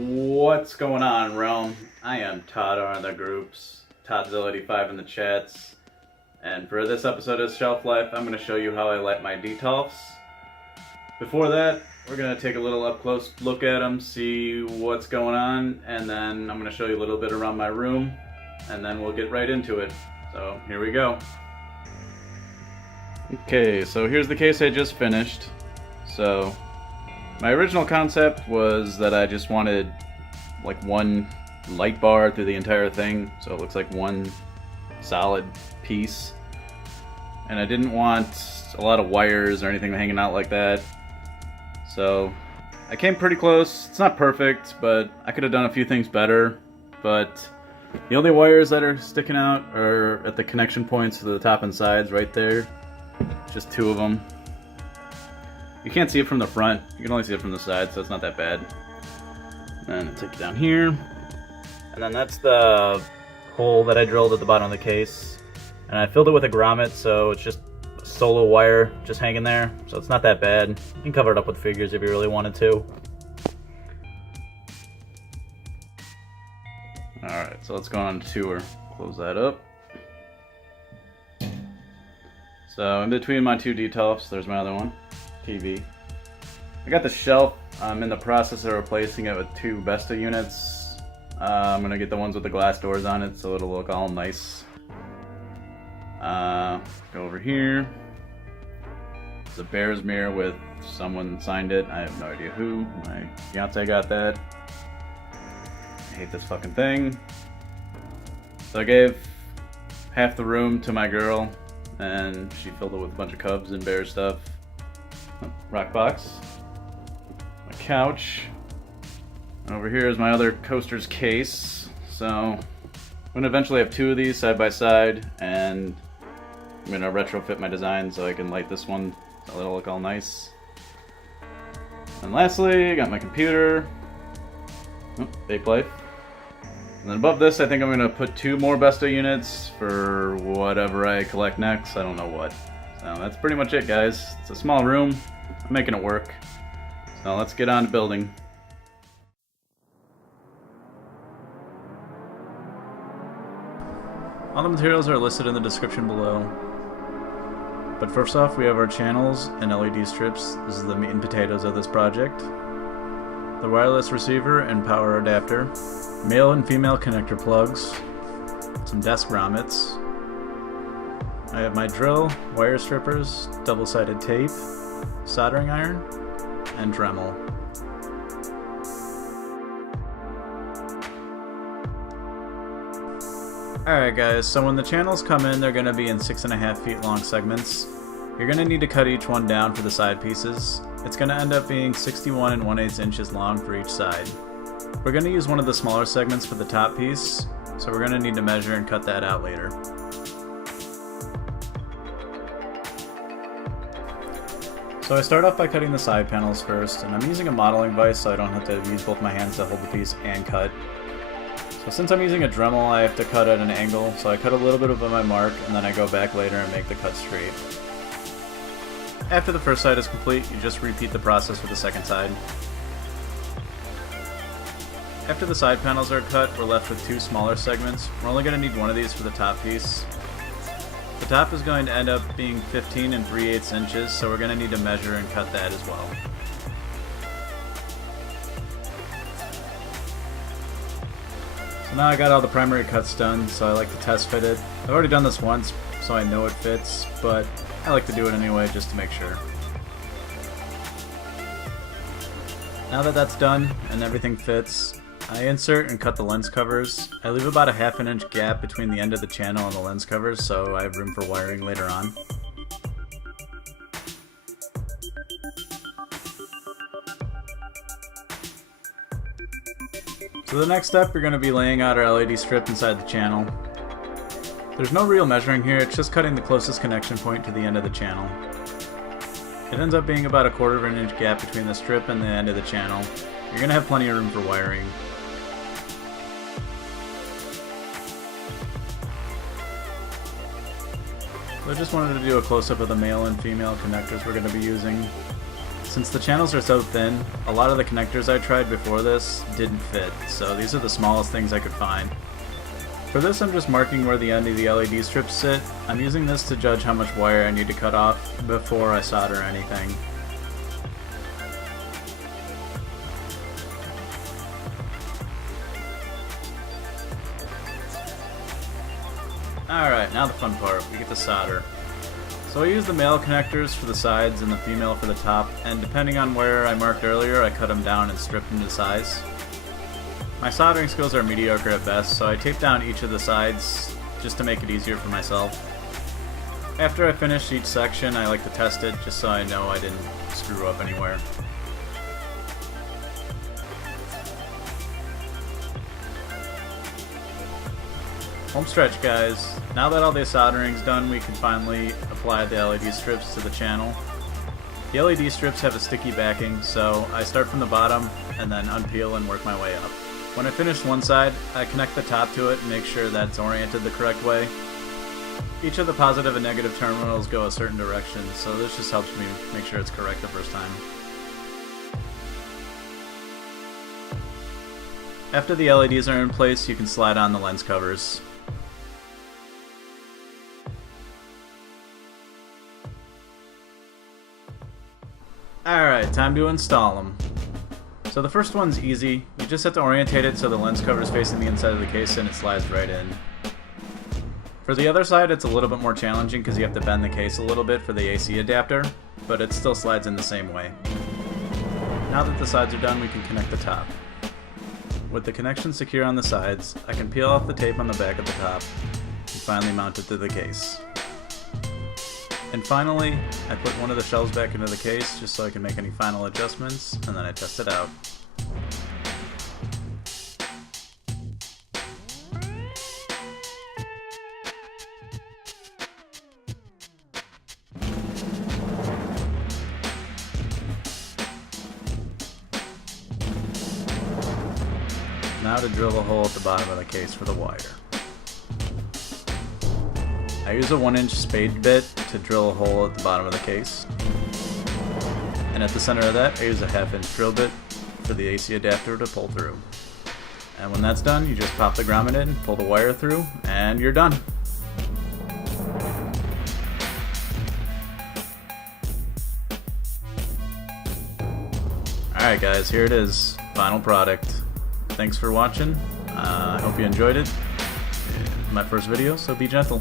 What's going on, Realm? I am Todd on the groups, Toddzilla 85 in the chats, and for this episode of Shelf Life, I'm going to show you how I light my Detolfs. Before that, we're going to take a little up-close look at them, see what's going on, and then I'm going to show you a little bit around my room, and then we'll get right into it. So, here we go. Okay, so here's the case I just finished. So, my original concept was that I just wanted like one light bar through the entire thing, so it looks like one solid piece. And I didn't want a lot of wires or anything hanging out like that. So I came pretty close. It's not perfect, but I could have done a few things better. But the only wires that are sticking out are at the connection points to the top and sides right there. Just two of them. You can't see it from the front, you can only see it from the side, so it's not that bad. And I'll take it down here. And then that's the hole that I drilled at the bottom of the case. And I filled it with a grommet, so it's just a solo wire just hanging there. So it's not that bad. You can cover it up with figures if you really wanted to. Alright, so let's go on to tour. Close that up. So in between my two Detolfs, there's my other one. TV. I got the shelf. I'm in the process of replacing it with two Vesta units. I'm gonna get the ones with the glass doors on it so it'll look all nice. Go over here. It's a bear's mirror with someone signed it. I have no idea who. My fiance got that. I hate this fucking thing. So I gave half the room to my girl and she filled it with a bunch of cubs and bear stuff. Rock box, my couch, and over here is my other coasters case. So I'm going to eventually have two of these side by side, and I'm going to retrofit my design so I can light this one so it'll look all nice. And lastly, I got my computer, vape life. And then above this I think I'm going to put two more Vesta units for whatever I collect next. I don't know what. So that's pretty much it, guys. It's a small room. I'm making it work. So let's get on to building. All the materials are listed in the description below. But first off, we have our channels and LED strips. This is the meat and potatoes of this project. The wireless receiver and power adapter. Male and female connector plugs. Some desk grommets. I have my drill, wire strippers, double-sided tape, soldering iron, and Dremel. Alright guys, so when the channels come in, they're going to be in 6.5 feet long segments. You're going to need to cut each one down for the side pieces. It's going to end up being 61 1/8 inches long for each side. We're going to use one of the smaller segments for the top piece, so we're going to need to measure and cut that out later. So I start off by cutting the side panels first, and I'm using a modeling vise so I don't have to use both my hands to hold the piece and cut. So since I'm using a Dremel, I have to cut at an angle, so I cut a little bit of my mark, and then I go back later and make the cut straight. After the first side is complete, you just repeat the process for the second side. After the side panels are cut, we're left with two smaller segments. We're only going to need one of these for the top piece. The top is going to end up being 15 3/8 inches, so we're going to need to measure and cut that as well. So now I got all the primary cuts done, so I like to test fit it. I've already done this once, so I know it fits, but I like to do it anyway just to make sure. Now that that's done and everything fits, I insert and cut the lens covers. I leave about a 1/2 inch gap between the end of the channel and the lens covers so I have room for wiring later on. So the next step, we're going to be laying out our LED strip inside the channel. There's no real measuring here, it's just cutting the closest connection point to the end of the channel. It ends up being about a 1/4 inch gap between the strip and the end of the channel. You're going to have plenty of room for wiring. So I just wanted to do a close-up of the male and female connectors we're going to be using. Since the channels are so thin, a lot of the connectors I tried before this didn't fit, so these are the smallest things I could find. For this, I'm just marking where the end of the LED strips sit. I'm using this to judge how much wire I need to cut off before I solder anything. Alright, now the fun part, we get to solder. So I use the male connectors for the sides and the female for the top, and depending on where I marked earlier, I cut them down and stripped them to size. My soldering skills are mediocre at best, so I tape down each of the sides just to make it easier for myself. After I finish each section, I like to test it just so I know I didn't screw up anywhere. Home stretch, guys. Now that all the soldering's done, we can finally apply the LED strips to the channel. The LED strips have a sticky backing, so I start from the bottom and then unpeel and work my way up. When I finish one side, I connect the top to it and make sure that it's oriented the correct way. Each of the positive and negative terminals go a certain direction, so this just helps me make sure it's correct the first time. After the LEDs are in place, you can slide on the lens covers. Alright, time to install them. So the first one's easy. You just have to orientate it so the lens cover is facing the inside of the case and it slides right in. For the other side, it's a little bit more challenging because you have to bend the case a little bit for the AC adapter, but it still slides in the same way. Now that the sides are done, we can connect the top. With the connection secure on the sides, I can peel off the tape on the back of the top and finally mount it to the case. And finally, I put one of the shelves back into the case just so I can make any final adjustments, and then I test it out. Now to drill a hole at the bottom of the case for the wire. I use a 1-inch spade bit to drill a hole at the bottom of the case. And at the center of that, I use a 1/2-inch drill bit for the AC adapter to pull through. And when that's done, you just pop the grommet in, pull the wire through, and you're done. Alright guys, here it is. Final product. Thanks for watching. I hope you enjoyed it. It's my first video, so be gentle.